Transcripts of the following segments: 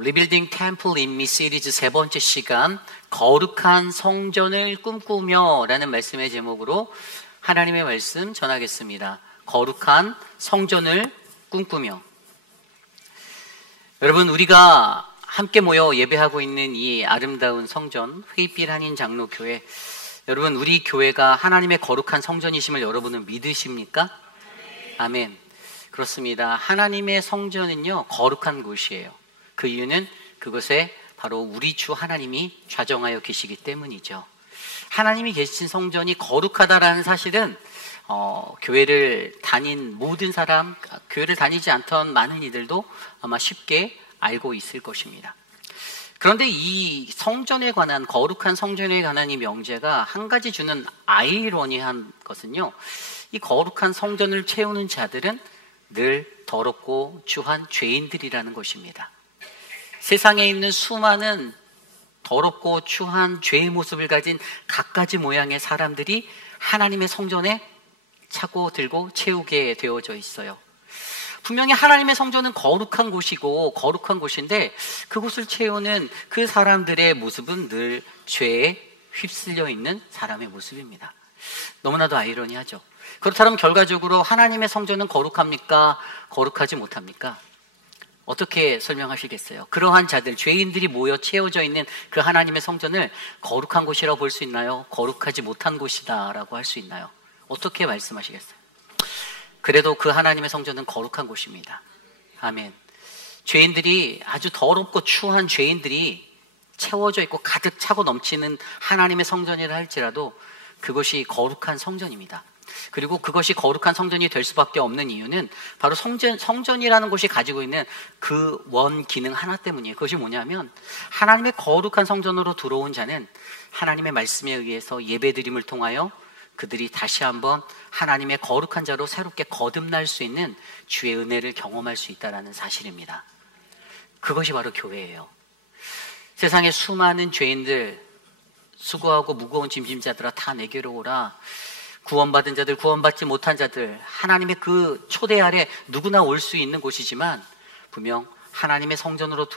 리빌딩 템플 인 미 시리즈 세 번째 시간 거룩한 성전을 꿈꾸며 라는 말씀의 제목으로 하나님의 말씀 전하겠습니다. 거룩한 성전을 꿈꾸며. 여러분, 우리가 함께 모여 예배하고 있는 이 아름다운 성전 회빛 한인 장로교회, 여러분, 우리 교회가 하나님의 거룩한 성전이심을 여러분은 믿으십니까? 아멘. 그렇습니다. 하나님의 성전은요, 거룩한 곳이에요. 그 이유는 그것에 바로 우리 주 하나님이 좌정하여 계시기 때문이죠. 하나님이 계신 성전이 거룩하다라는 사실은 교회를 다닌 모든 사람, 교회를 다니지 않던 많은 이들도 아마 쉽게 알고 있을 것입니다. 그런데 이 성전에 관한, 거룩한 성전에 관한 이 명제가 한 가지 주는 아이러니한 것은요, 이 거룩한 성전을 채우는 자들은 늘 더럽고 추한 죄인들이라는 것입니다. 세상에 있는 수많은 더럽고 추한 죄의 모습을 가진 갖가지 모양의 사람들이 하나님의 성전에 차고 들고 채우게 되어져 있어요. 분명히 하나님의 성전은 거룩한 곳이고 거룩한 곳인데 그곳을 채우는 그 사람들의 모습은 늘 죄에 휩쓸려 있는 사람의 모습입니다. 너무나도 아이러니하죠. 그렇다면 결과적으로 하나님의 성전은 거룩합니까? 거룩하지 못합니까? 어떻게 설명하시겠어요? 그러한 자들, 죄인들이 모여 채워져 있는 그 하나님의 성전을 거룩한 곳이라고 볼 수 있나요? 거룩하지 못한 곳이다 라고 할 수 있나요? 어떻게 말씀하시겠어요? 그래도 그 하나님의 성전은 거룩한 곳입니다. 아멘. 죄인들이, 아주 더럽고 추한 죄인들이 채워져 있고 가득 차고 넘치는 하나님의 성전이라 할지라도 그것이 거룩한 성전입니다. 그리고 그것이 거룩한 성전이 될 수밖에 없는 이유는 바로 성전이라는 곳이 가지고 있는 그 원 기능 하나 때문이에요. 그것이 뭐냐면 하나님의 거룩한 성전으로 들어온 자는 하나님의 말씀에 의해서 예배드림을 통하여 그들이 다시 한번 하나님의 거룩한 자로 새롭게 거듭날 수 있는 주의 은혜를 경험할 수 있다는 사실입니다. 그것이 바로 교회예요. 세상의 수많은 죄인들, 수고하고 무거운 짐짐자들아 다 내게로 오라. 구원받은 자들, 구원받지 못한 자들, 하나님의 그 초대 아래 누구나 올 수 있는 곳이지만 분명 하나님의 성전으로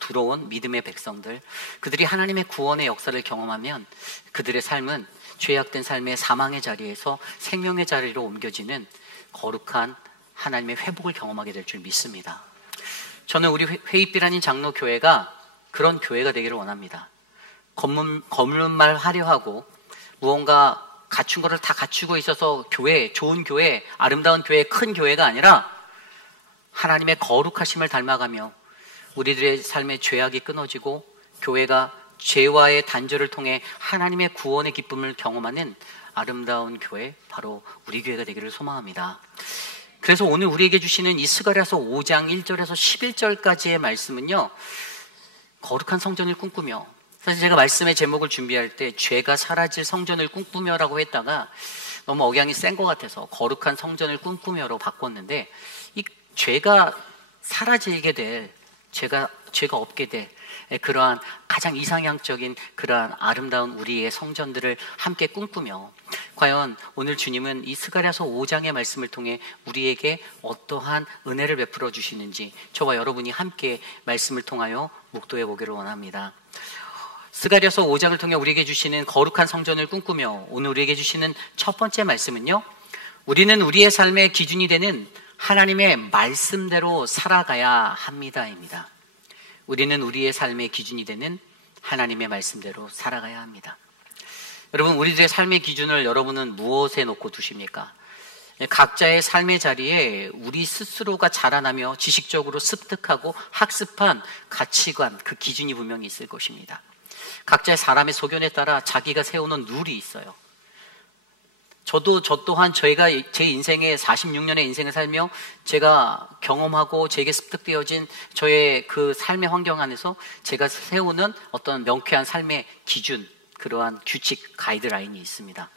들어온 믿음의 백성들, 그들이 하나님의 구원의 역사를 경험하면 그들의 삶은 죄악된 삶의 사망의 자리에서 생명의 자리로 옮겨지는 거룩한 하나님의 회복을 경험하게 될 줄 믿습니다. 저는 우리 회빛 한인 장로교회가 그런 교회가 되기를 원합니다. 겉문말 화려하고 무언가 갖춘 거를 다 갖추고 있어서 교회, 좋은 교회, 아름다운 교회, 큰 교회가 아니라 하나님의 거룩하심을 닮아가며 우리들의 삶의 죄악이 끊어지고 교회가 죄와의 단절을 통해 하나님의 구원의 기쁨을 경험하는 아름다운 교회, 바로 우리 교회가 되기를 소망합니다. 그래서 오늘 우리에게 주시는 이 스가랴서 5장 1절에서 11절까지의 말씀은요, 거룩한 성전을 꿈꾸며, 사실 제가 말씀의 제목을 준비할 때 죄가 사라질 성전을 꿈꾸며라고 했다가 너무 억양이 센 것 같아서 거룩한 성전을 꿈꾸며로 바꿨는데, 이 죄가 사라지게 될, 죄가 없게 될 그러한 가장 이상향적인 그러한 아름다운 우리의 성전들을 함께 꿈꾸며, 과연 오늘 주님은 이 스가랴서 5장의 말씀을 통해 우리에게 어떠한 은혜를 베풀어 주시는지 저와 여러분이 함께 말씀을 통하여 묵도해 보기를 원합니다. 스가랴서 5장을 통해 우리에게 주시는 거룩한 성전을 꿈꾸며 오늘 우리에게 주시는 첫 번째 말씀은요, 우리는 우리의 삶의 기준이 되는 하나님의 말씀대로 살아가야 합니다입니다. 우리는 우리의 삶의 기준이 되는 하나님의 말씀대로 살아가야 합니다. 여러분, 우리들의 삶의 기준을 여러분은 무엇에 놓고 두십니까? 각자의 삶의 자리에 우리 스스로가 자라나며 지식적으로 습득하고 학습한 가치관, 그 기준이 분명히 있을 것입니다. 각자의 사람의 소견에 따라 자기가 세우는 룰이 있어요. 저 또한 저희가 제 인생의 46년의 인생을 살며 제가 경험하고 제게 습득되어진 저의 그 삶의 환경 안에서 제가 세우는 어떤 명쾌한 삶의 기준, 그러한 규칙, 가이드라인이 있습니다.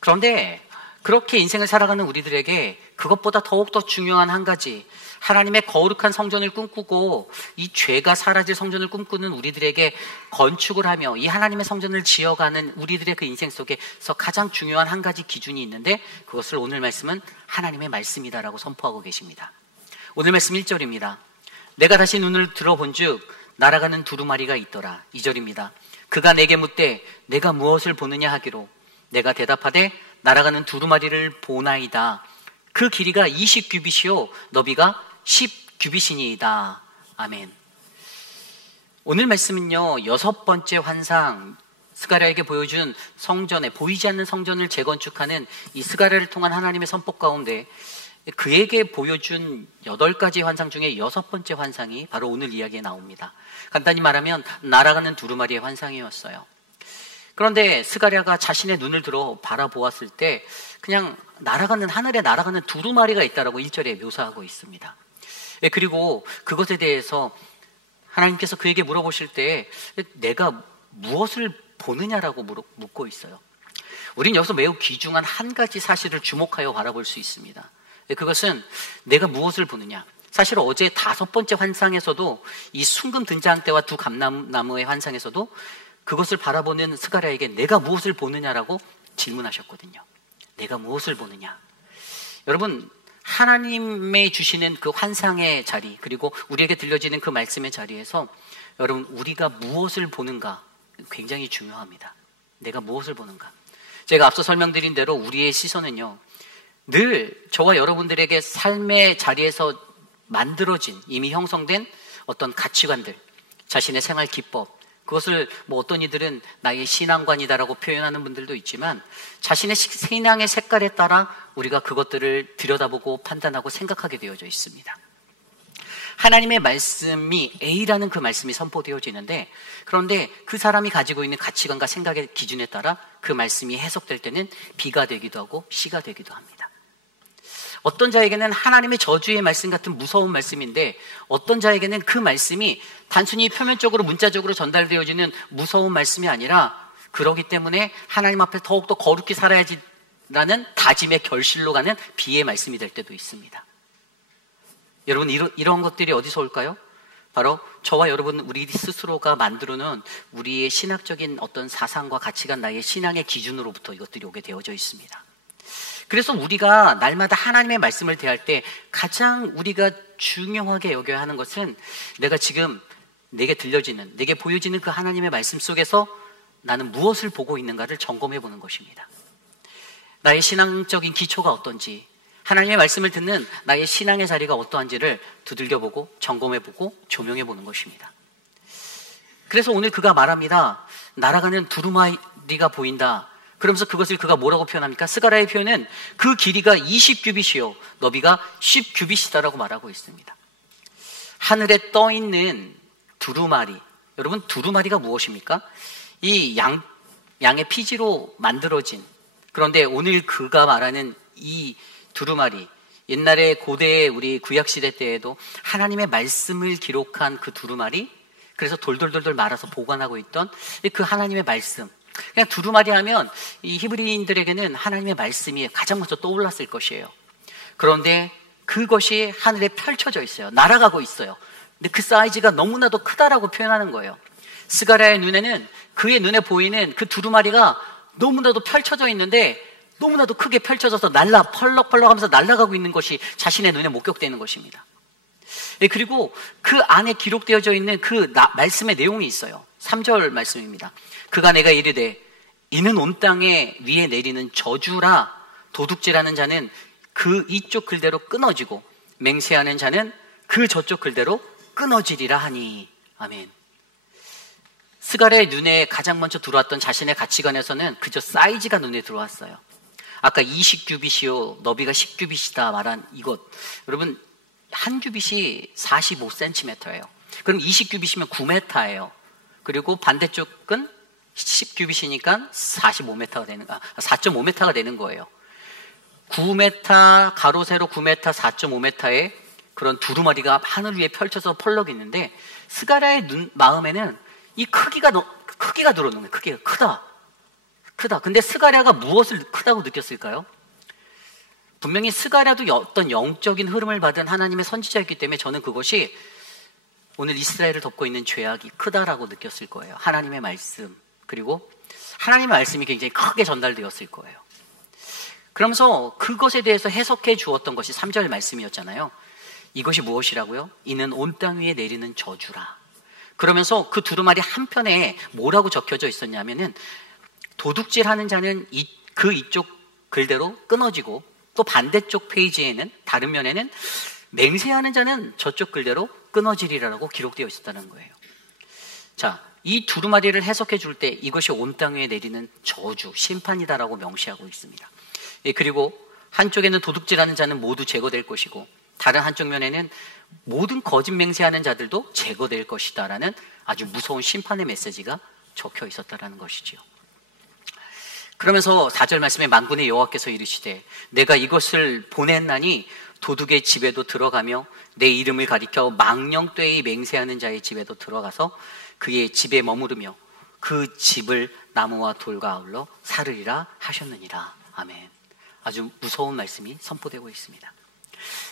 그런데 그렇게 인생을 살아가는 우리들에게 그것보다 더욱더 중요한 한 가지, 하나님의 거룩한 성전을 꿈꾸고 이 죄가 사라질 성전을 꿈꾸는 우리들에게 건축을 하며 이 하나님의 성전을 지어가는 우리들의 그 인생 속에서 가장 중요한 한 가지 기준이 있는데, 그것을 오늘 말씀은 하나님의 말씀이다라고 선포하고 계십니다. 오늘 말씀 1절입니다. 내가 다시 눈을 들어본즉 날아가는 두루마리가 있더라. 2절입니다. 그가 내게 묻되 내가 무엇을 보느냐 하기로 내가 대답하되 날아가는 두루마리를 보나이다. 그 길이가 20규빗이요 너비가 10규빗이니이다. 아멘. 오늘 말씀은요 6번째 환상, 스가랴에게 보여준 성전에 보이지 않는 성전을 재건축하는 이 스가랴를 통한 하나님의 선포 가운데 그에게 보여준 8가지 환상 중에 6번째 환상이 바로 오늘 이야기에 나옵니다. 간단히 말하면 날아가는 두루마리의 환상이었어요. 그런데 스가랴가 자신의 눈을 들어 바라보았을 때 그냥 날아가는, 하늘에 날아가는 두루마리가 있다라고 1절에 묘사하고 있습니다. 그리고 그것에 대해서 하나님께서 그에게 물어보실 때 내가 무엇을 보느냐라고 묻고 있어요. 우린 여기서 매우 귀중한 한 가지 사실을 주목하여 바라볼 수 있습니다. 그것은 내가 무엇을 보느냐. 사실 어제 5번째 환상에서도 이 순금 등잔대와 두 감람나무의 환상에서도 그것을 바라보는 스가랴에게 내가 무엇을 보느냐라고 질문하셨거든요. 내가 무엇을 보느냐. 여러분, 하나님의 주시는 그 환상의 자리, 그리고 우리에게 들려지는 그 말씀의 자리에서 여러분, 우리가 무엇을 보는가 굉장히 중요합니다. 내가 무엇을 보는가. 제가 앞서 설명드린 대로 우리의 시선은요, 늘 저와 여러분들에게 삶의 자리에서 만들어진, 이미 형성된 어떤 가치관들, 자신의 생활 기법, 그것을 어떤 이들은 나의 신앙관이다라고 표현하는 분들도 있지만 자신의 신앙의 색깔에 따라 우리가 그것들을 들여다보고 판단하고 생각하게 되어져 있습니다. 하나님의 말씀이 A라는 그 말씀이 선포되어지는데, 그런데 그 사람이 가지고 있는 가치관과 생각의 기준에 따라 그 말씀이 해석될 때는 B가 되기도 하고 C가 되기도 합니다. 어떤 자에게는 하나님의 저주의 말씀 같은 무서운 말씀인데, 어떤 자에게는 그 말씀이 단순히 표면적으로 문자적으로 전달되어지는 무서운 말씀이 아니라 그러기 때문에 하나님 앞에 더욱더 거룩히 살아야지라는 다짐의 결실로 가는 비의 말씀이 될 때도 있습니다. 여러분, 이런 것들이 어디서 올까요? 바로 저와 여러분, 우리 스스로가 만들어놓은 우리의 신학적인 어떤 사상과 가치관, 나의 신앙의 기준으로부터 이것들이 오게 되어져 있습니다. 그래서 우리가 날마다 하나님의 말씀을 대할 때 가장 우리가 중요하게 여겨야 하는 것은 내가 지금 내게 들려지는, 내게 보여지는 그 하나님의 말씀 속에서 나는 무엇을 보고 있는가를 점검해 보는 것입니다. 나의 신앙적인 기초가 어떤지, 하나님의 말씀을 듣는 나의 신앙의 자리가 어떠한지를 두들겨보고 점검해보고 조명해보는 것입니다. 그래서 오늘 그가 말합니다. 날아가는 두루마리가 보인다. 그러면서 그것을 그가 뭐라고 표현합니까? 스가랴의 표현은 그 길이가 20규빗이요 너비가 10규빗이다라고 말하고 있습니다. 하늘에 떠있는 두루마리, 여러분 두루마리가 무엇입니까? 이 양의 피지로 만들어진, 그런데 오늘 그가 말하는 이 두루마리, 옛날에 고대의 우리 구약시대 때에도 하나님의 말씀을 기록한 그 두루마리, 그래서 돌돌돌돌 말아서 보관하고 있던 그 하나님의 말씀, 그냥 두루마리 하면 이 히브리인들에게는 하나님의 말씀이 가장 먼저 떠올랐을 것이에요. 그런데 그것이 하늘에 펼쳐져 있어요. 날아가고 있어요. 근데 그 사이즈가 너무나도 크다라고 표현하는 거예요. 스가랴의 눈에는 그의 눈에 보이는 그 두루마리가 너무나도 펼쳐져 있는데 너무나도 크게 펼쳐져서 펄럭펄럭 하면서 날아가고 있는 것이 자신의 눈에 목격되는 것입니다. 그리고 그 안에 기록되어져 있는 그 말씀의 내용이 있어요. 3절 말씀입니다. 그가 내가 이르되 이는 온 땅에 위에 내리는 저주라. 도둑질하는 자는 그 이쪽 글대로 끊어지고 맹세하는 자는 그 저쪽 글대로 끊어지리라 하니. 아멘. 스가랴의 눈에 가장 먼저 들어왔던 자신의 가치관에서는 그저 사이즈가 눈에 들어왔어요. 아까 20규빗이요 너비가 10규빗이다 말한 이것, 여러분 한 규빗이 45cm예요. 그럼 20규빗이면 9m예요. 그리고 반대쪽은 10규빗이니까 45m가 되는, 4.5m가 되는 거예요. 9m, 가로 세로 9m, 4.5m의 그런 두루마리가 하늘 위에 펼쳐서 펄럭 있는데, 스가랴의 마음에는 이 크기가 들어오는 거예요. 크기가 크다. 근데 스가랴가 무엇을 크다고 느꼈을까요? 분명히 스가랴도 어떤 영적인 흐름을 받은 하나님의 선지자였기 때문에 저는 그것이 오늘 이스라엘을 덮고 있는 죄악이 크다라고 느꼈을 거예요. 하나님의 말씀, 그리고 하나님의 말씀이 굉장히 크게 전달되었을 거예요. 그러면서 그것에 대해서 해석해 주었던 것이 3절 말씀이었잖아요. 이것이 무엇이라고요? 이는 온 땅 위에 내리는 저주라. 그러면서 그 두루마리 한편에 뭐라고 적혀져 있었냐면은 도둑질하는 자는 이쪽 글대로 끊어지고, 또 반대쪽 페이지에는, 다른 면에는 맹세하는 자는 저쪽 글대로 끊어지리라고 기록되어 있었다는 거예요. 자, 이 두루마리를 해석해 줄 때 이것이 온 땅 위에 내리는 저주, 심판이다라고 명시하고 있습니다. 그리고 한쪽에는 도둑질하는 자는 모두 제거될 것이고, 다른 한쪽 면에는 모든 거짓 맹세하는 자들도 제거될 것이다라는 아주 무서운 심판의 메시지가 적혀 있었다라는 것이지요. 그러면서 4절 말씀에 만군의 여호와께서 이르시되 내가 이것을 보냈나니 도둑의 집에도 들어가며 내 이름을 가리켜 망령되이 맹세하는 자의 집에도 들어가서 그의 집에 머무르며 그 집을 나무와 돌과 아울러 사르리라 하셨느니라. 아멘. 아주 무서운 말씀이 선포되고 있습니다.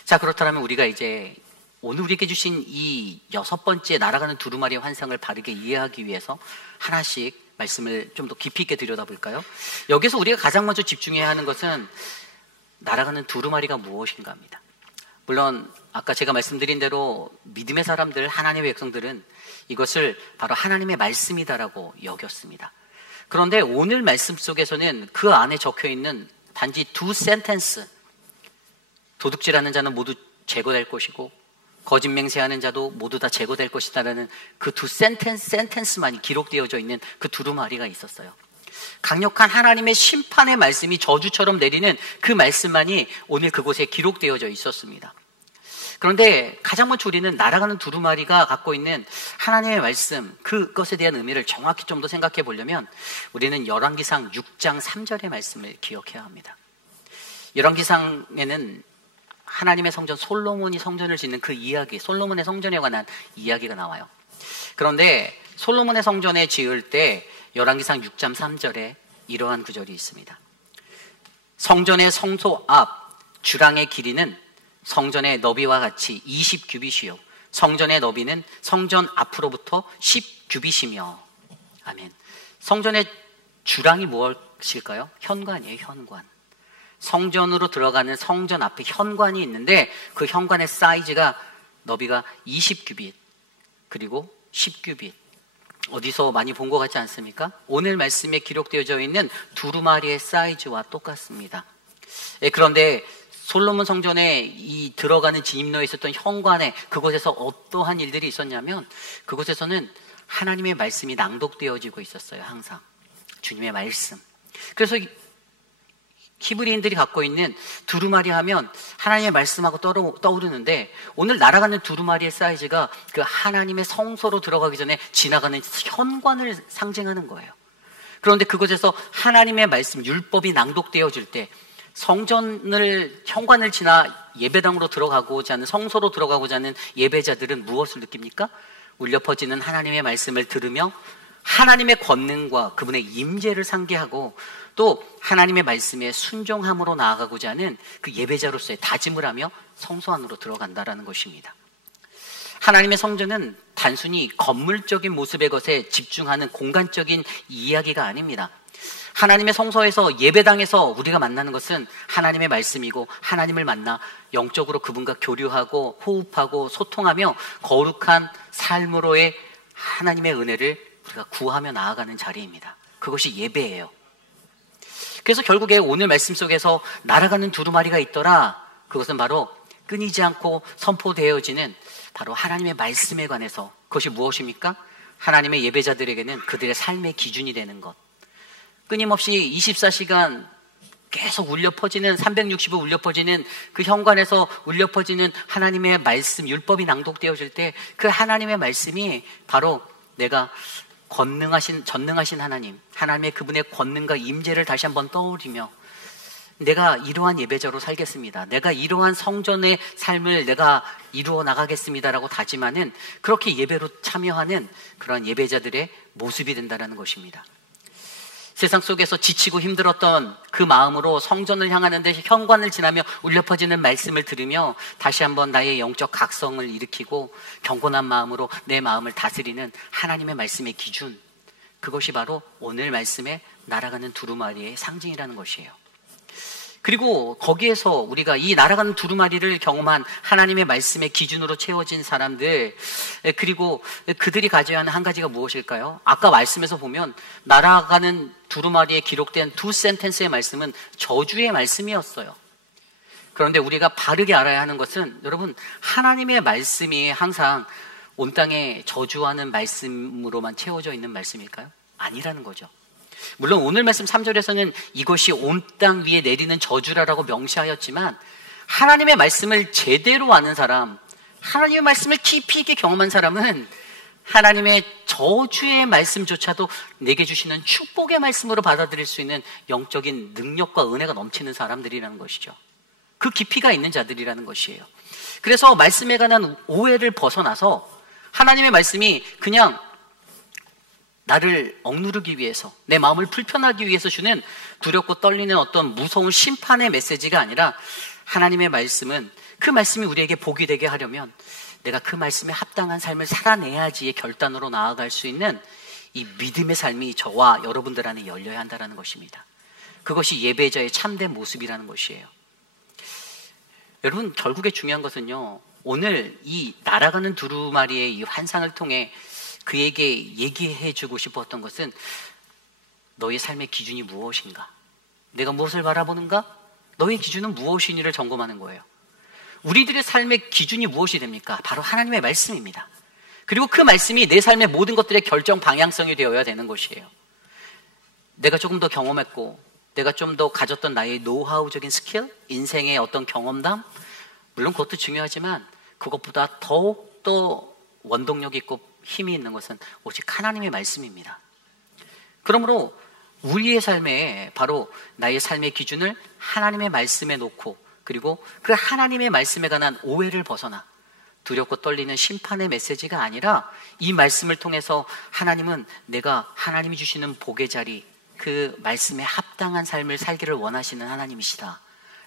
자, 그렇다면 우리가 이제 오늘 우리에게 주신 이 6번째 날아가는 두루마리의 환상을 바르게 이해하기 위해서 하나씩 말씀을 좀 더 깊이 있게 들여다볼까요? 여기서 우리가 가장 먼저 집중해야 하는 것은 날아가는 두루마리가 무엇인가 합니다. 물론 아까 제가 말씀드린 대로 믿음의 사람들, 하나님의 백성들은 이것을 바로 하나님의 말씀이다라고 여겼습니다. 그런데 오늘 말씀 속에서는 그 안에 적혀있는 단지 두 센텐스, 도둑질하는 자는 모두 제거될 것이고 거짓 맹세하는 자도 모두 다 제거될 것이다라는 그 두 센텐스만이 기록되어져 있는 그 두루마리가 있었어요. 강력한 하나님의 심판의 말씀이 저주처럼 내리는 그 말씀만이 오늘 그곳에 기록되어져 있었습니다. 그런데 가장 먼저 우리는 날아가는 두루마리가 갖고 있는 하나님의 말씀, 그것에 대한 의미를 정확히 좀 더 생각해 보려면 우리는 열왕기상 6장 3절의 말씀을 기억해야 합니다. 열왕기상에는 하나님의 성전, 솔로몬이 성전을 짓는 그 이야기, 솔로몬의 성전에 관한 이야기가 나와요. 그런데 솔로몬의 성전에 지을 때 열왕기상 6장 3절에 이러한 구절이 있습니다. 성전의 성소 앞 주랑의 길이는 성전의 너비와 같이 20규빗이요 성전의 너비는 성전 앞으로부터 10규빗이며. 아멘. 성전의 주랑이 무엇일까요? 현관이에요. 현관. 성전으로 들어가는 성전 앞에 현관이 있는데 그 현관의 사이즈가 너비가 20규빗 그리고 10규빗. 어디서 많이 본 것 같지 않습니까? 오늘 말씀에 기록되어져 있는 두루마리의 사이즈와 똑같습니다. 그런데 솔로몬 성전에 이 들어가는 진입로에 있었던 현관에 그곳에서 어떠한 일들이 있었냐면 그곳에서는 하나님의 말씀이 낭독되어지고 있었어요. 항상 주님의 말씀. 그래서 히브리인들이 갖고 있는 두루마리 하면 하나님의 말씀하고 떠오르는데 오늘 날아가는 두루마리의 사이즈가 그 하나님의 성소로 들어가기 전에 지나가는 현관을 상징하는 거예요. 그런데 그곳에서 하나님의 말씀, 율법이 낭독되어질 때 현관을 지나 예배당으로 들어가고자 하는, 성소로 들어가고자 하는 예배자들은 무엇을 느낍니까? 울려 퍼지는 하나님의 말씀을 들으며 하나님의 권능과 그분의 임재를 상기하고 또 하나님의 말씀에 순종함으로 나아가고자 하는 그 예배자로서의 다짐을 하며 성소 안으로 들어간다라는 것입니다. 하나님의 성전은 단순히 건물적인 모습의 것에 집중하는 공간적인 이야기가 아닙니다. 하나님의 성소에서, 예배당에서 우리가 만나는 것은 하나님의 말씀이고 하나님을 만나 영적으로 그분과 교류하고 호흡하고 소통하며 거룩한 삶으로의 하나님의 은혜를 우리가 구하며 나아가는 자리입니다. 그것이 예배예요. 그래서 결국에 오늘 말씀 속에서 날아가는 두루마리가 있더라. 그것은 바로 끊이지 않고 선포되어지는 바로 하나님의 말씀에 관해서, 그것이 무엇입니까? 하나님의 예배자들에게는 그들의 삶의 기준이 되는 것. 끊임없이 24시간 계속 울려 퍼지는, 365 울려 퍼지는 그 현관에서 울려 퍼지는 하나님의 말씀, 율법이 낭독되어질 때 그 하나님의 말씀이 바로 내가 전능하신 하나님, 하나님의 그분의 권능과 임재를 다시 한번 떠올리며 내가 이러한 예배자로 살겠습니다. 내가 이러한 성전의 삶을 내가 이루어 나가겠습니다라고 다짐하는, 그렇게 예배로 참여하는 그런 예배자들의 모습이 된다는 것입니다. 세상 속에서 지치고 힘들었던 그 마음으로 성전을 향하는데 현관을 지나며 울려 퍼지는 말씀을 들으며 다시 한번 나의 영적 각성을 일으키고 경건한 마음으로 내 마음을 다스리는 하나님의 말씀의 기준, 그것이 바로 오늘 말씀에 날아가는 두루마리의 상징이라는 것이에요. 그리고 거기에서 우리가 이 날아가는 두루마리를 경험한 하나님의 말씀의 기준으로 채워진 사람들, 그리고 그들이 가져야 하는 한 가지가 무엇일까요? 아까 말씀에서 보면 날아가는 두루마리에 기록된 두 센텐스의 말씀은 저주의 말씀이었어요. 그런데 우리가 바르게 알아야 하는 것은, 여러분, 하나님의 말씀이 항상 온 땅에 저주하는 말씀으로만 채워져 있는 말씀일까요? 아니라는 거죠. 물론 오늘 말씀 3절에서는 이것이 온 땅 위에 내리는 저주라라고 명시하였지만, 하나님의 말씀을 제대로 아는 사람, 하나님의 말씀을 깊이 있게 경험한 사람은 하나님의 저주의 말씀조차도 내게 주시는 축복의 말씀으로 받아들일 수 있는 영적인 능력과 은혜가 넘치는 사람들이라는 것이죠. 그 깊이가 있는 자들이라는 것이에요. 그래서 말씀에 관한 오해를 벗어나서 하나님의 말씀이 그냥 나를 억누르기 위해서, 내 마음을 불편하기 위해서 주는 두렵고 떨리는 어떤 무서운 심판의 메시지가 아니라, 하나님의 말씀은, 그 말씀이 우리에게 복이 되게 하려면 내가 그 말씀에 합당한 삶을 살아내야지의 결단으로 나아갈 수 있는 이 믿음의 삶이 저와 여러분들 안에 열려야 한다는 것입니다. 그것이 예배자의 참된 모습이라는 것이에요. 여러분, 결국에 중요한 것은요, 오늘 이 날아가는 두루마리의 이 환상을 통해 그에게 얘기해 주고 싶었던 것은, 너의 삶의 기준이 무엇인가? 내가 무엇을 바라보는가? 너의 기준은 무엇이니를 점검하는 거예요. 우리들의 삶의 기준이 무엇이 됩니까? 바로 하나님의 말씀입니다. 그리고 그 말씀이 내 삶의 모든 것들의 결정 방향성이 되어야 되는 것이에요. 내가 조금 더 경험했고, 내가 좀 더 가졌던 나의 노하우적인 스킬, 인생의 어떤 경험담, 물론 그것도 중요하지만 그것보다 더욱더 원동력 있고 힘이 있는 것은 오직 하나님의 말씀입니다. 그러므로 우리의 삶에, 바로 나의 삶의 기준을 하나님의 말씀에 놓고, 그리고 그 하나님의 말씀에 관한 오해를 벗어나 두렵고 떨리는 심판의 메시지가 아니라, 이 말씀을 통해서 하나님은 내가 하나님이 주시는 복의 자리, 그 말씀에 합당한 삶을 살기를 원하시는 하나님이시다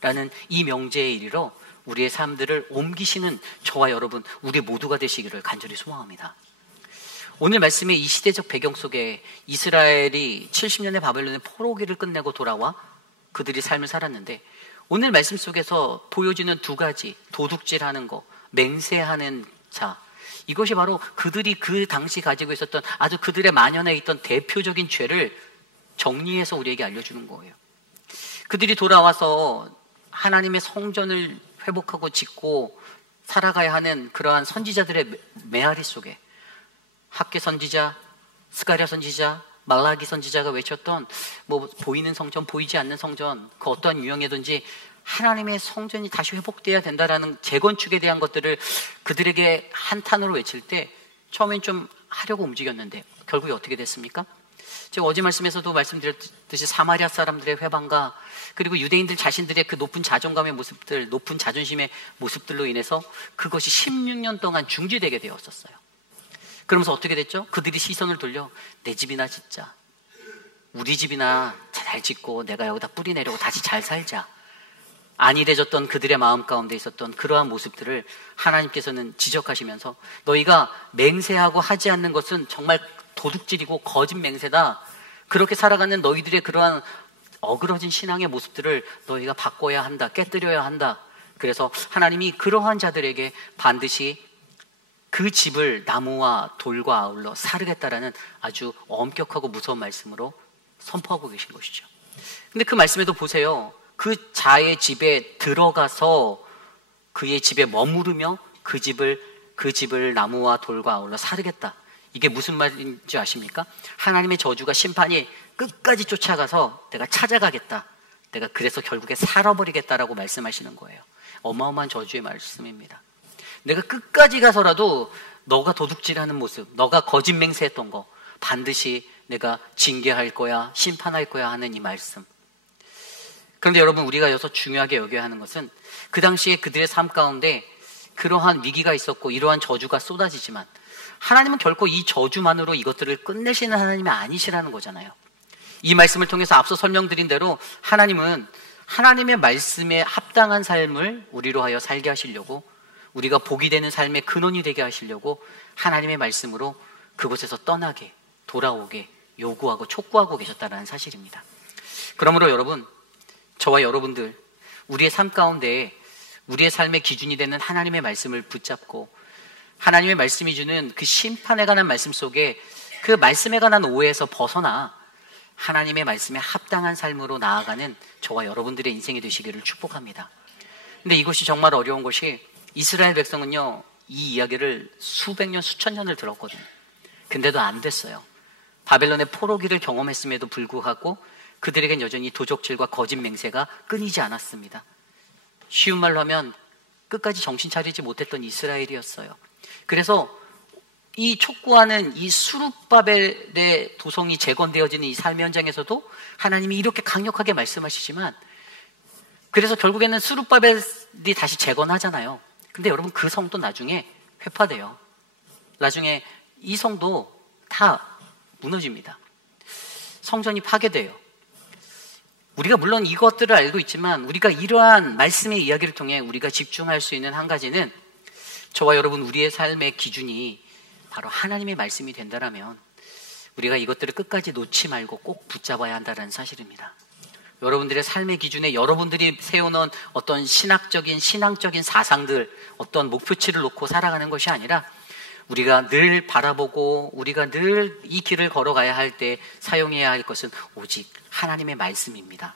라는 이 명제에 이르러 우리의 삶들을 옮기시는 저와 여러분, 우리 모두가 되시기를 간절히 소망합니다. 오늘 말씀의 이 시대적 배경 속에 이스라엘이 70년의 바벨론의 포로기를 끝내고 돌아와 그들이 삶을 살았는데, 오늘 말씀 속에서 보여지는 두 가지, 도둑질하는 거, 맹세하는 자, 이것이 바로 그들이 그 당시 가지고 있었던 아주 그들의 만연해 있던 대표적인 죄를 정리해서 우리에게 알려주는 거예요. 그들이 돌아와서 하나님의 성전을 회복하고 짓고 살아가야 하는 그러한 선지자들의 메아리 속에 학개 선지자, 스가랴 선지자, 말라기 선지자가 외쳤던 보이는 성전, 보이지 않는 성전, 그 어떠한 유형이든지 하나님의 성전이 다시 회복돼야 된다라는 재건축에 대한 것들을 그들에게 한탄으로 외칠 때 처음엔 좀 하려고 움직였는데 결국에 어떻게 됐습니까? 제가 어제 말씀에서도 말씀드렸듯이 사마리아 사람들의 회방과, 그리고 유대인들 자신들의 그 높은 자존감의 모습들, 높은 자존심의 모습들로 인해서 그것이 16년 동안 중지되게 되었었어요. 그러면서 어떻게 됐죠? 그들이 시선을 돌려 내 집이나 짓자, 우리 집이나 잘 짓고 내가 여기다 뿌리 내려고 다시 잘 살자. 안일해졌던 그들의 마음 가운데 있었던 그러한 모습들을 하나님께서는 지적하시면서, 너희가 맹세하고 하지 않는 것은 정말 도둑질이고 거짓 맹세다. 그렇게 살아가는 너희들의 그러한 어그러진 신앙의 모습들을 너희가 바꿔야 한다, 깨뜨려야 한다. 그래서 하나님이 그러한 자들에게 반드시 그 집을 나무와 돌과 아울러 사르겠다라는 아주 엄격하고 무서운 말씀으로 선포하고 계신 것이죠. 근데 그 말씀에도 보세요. 그 자의 집에 들어가서 그의 집에 머무르며 그 집을 나무와 돌과 아울러 사르겠다. 이게 무슨 말인지 아십니까? 하나님의 저주가, 심판이 끝까지 쫓아가서 내가 찾아가겠다, 내가 그래서 결국에 살아버리겠다라고 말씀하시는 거예요. 어마어마한 저주의 말씀입니다. 내가 끝까지 가서라도 너가 도둑질하는 모습, 너가 거짓 맹세했던 거 반드시 내가 징계할 거야, 심판할 거야 하는 이 말씀. 그런데 여러분, 우리가 여기서 중요하게 여겨야 하는 것은, 그 당시에 그들의 삶 가운데 그러한 위기가 있었고 이러한 저주가 쏟아지지만 하나님은 결코 이 저주만으로 이것들을 끝내시는 하나님이 아니시라는 거잖아요. 이 말씀을 통해서 앞서 설명드린 대로 하나님은 하나님의 말씀에 합당한 삶을 우리로 하여 살게 하시려고, 우리가 복이 되는 삶의 근원이 되게 하시려고 하나님의 말씀으로 그곳에서 떠나게, 돌아오게 요구하고 촉구하고 계셨다는 사실입니다. 그러므로 여러분, 저와 여러분들, 우리의 삶 가운데 우리의 삶의 기준이 되는 하나님의 말씀을 붙잡고 하나님의 말씀이 주는 그 심판에 관한 말씀 속에 그 말씀에 관한 오해에서 벗어나 하나님의 말씀에 합당한 삶으로 나아가는 저와 여러분들의 인생이 되시기를 축복합니다. 근데 이것이 정말 어려운 것이 이스라엘 백성은요, 이 이야기를 수백 년, 수천 년을 들었거든요. 근데도 안 됐어요. 바벨론의 포로기를 경험했음에도 불구하고 그들에겐 여전히 도적질과 거짓 맹세가 끊이지 않았습니다. 쉬운 말로 하면 끝까지 정신 차리지 못했던 이스라엘이었어요. 그래서 이 촉구하는 이 수룹바벨의 도성이 재건되어지는 이 삶의 현장에서도 하나님이 이렇게 강력하게 말씀하시지만, 그래서 결국에는 수룹바벨이 다시 재건하잖아요. 근데 여러분, 그 성도 나중에 회파돼요. 나중에 이 성도 다 무너집니다. 성전이 파괴돼요. 우리가 물론 이것들을 알고 있지만 우리가 이러한 말씀의 이야기를 통해 우리가 집중할 수 있는 한 가지는, 저와 여러분 우리의 삶의 기준이 바로 하나님의 말씀이 된다라면 우리가 이것들을 끝까지 놓지 말고 꼭 붙잡아야 한다는 사실입니다. 여러분들의 삶의 기준에 여러분들이 세워놓은 어떤 신앙적인 사상들, 어떤 목표치를 놓고 살아가는 것이 아니라 우리가 늘 바라보고 우리가 늘 이 길을 걸어가야 할 때 사용해야 할 것은 오직 하나님의 말씀입니다.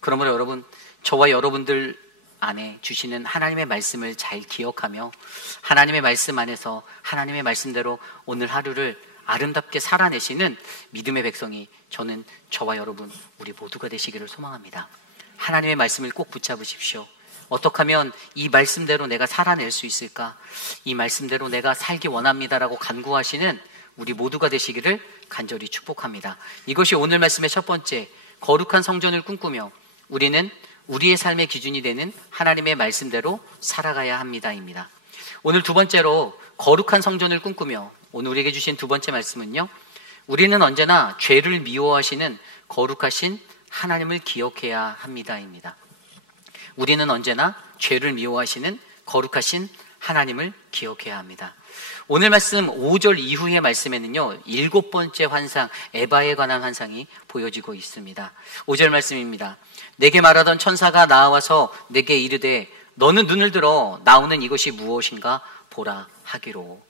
그러므로 여러분, 저와 여러분들 안에 주시는 하나님의 말씀을 잘 기억하며 하나님의 말씀 안에서 하나님의 말씀대로 오늘 하루를 아름답게 살아내시는 믿음의 백성이 저와 여러분 우리 모두가 되시기를 소망합니다. 하나님의 말씀을 꼭 붙잡으십시오. 어떻게 하면 이 말씀대로 내가 살아낼 수 있을까? 이 말씀대로 내가 살기 원합니다라고 간구하시는 우리 모두가 되시기를 간절히 축복합니다. 이것이 오늘 말씀의 첫 번째, 거룩한 성전을 꿈꾸며 우리는 우리의 삶의 기준이 되는 하나님의 말씀대로 살아가야 합니다입니다. 오늘 두 번째로 거룩한 성전을 꿈꾸며 오늘 우리에게 주신 두 번째 말씀은요, 우리는 언제나 죄를 미워하시는 거룩하신 하나님을 기억해야 합니다입니다. 우리는 언제나 죄를 미워하시는 거룩하신 하나님을 기억해야 합니다. 오늘 말씀 5절 이후의 말씀에는요, 7번째 환상, 에바에 관한 환상이 보여지고 있습니다. 5절 말씀입니다. 내게 말하던 천사가 나와서 내게 이르되 너는 눈을 들어 나오는 이것이 무엇인가 보라 하기로.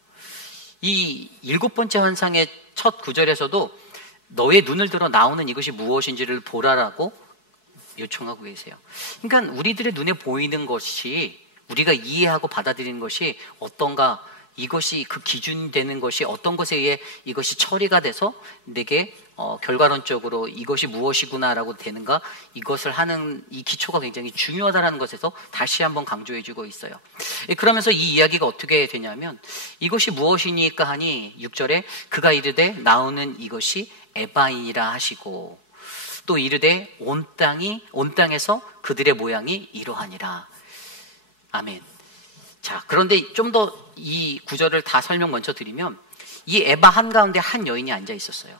이 7번째 환상의 첫 구절에서도 너의 눈을 들어 나오는 이것이 무엇인지를 보라라고 요청하고 계세요. 그러니까 우리들의 눈에 보이는 것이, 우리가 이해하고 받아들이는 것이 어떤가, 이것이 그 기준 되는 것이 어떤 것에 의해 이것이 처리가 돼서 내게 결과론적으로 이것이 무엇이구나라고 되는가, 이것을 하는 이 기초가 굉장히 중요하다는 것에서 다시 한번 강조해주고 있어요. 그러면서 이 이야기가 어떻게 되냐면, 이것이 무엇이니까 하니 6절에 그가 이르되 나오는 이것이 에바인이라 하시고, 또 이르되 온 땅에서 그들의 모양이 이러하니라. 아멘. 자, 그런데 좀 더 이 구절을 다 설명 먼저 드리면, 이 에바 한가운데 한 여인이 앉아 있었어요.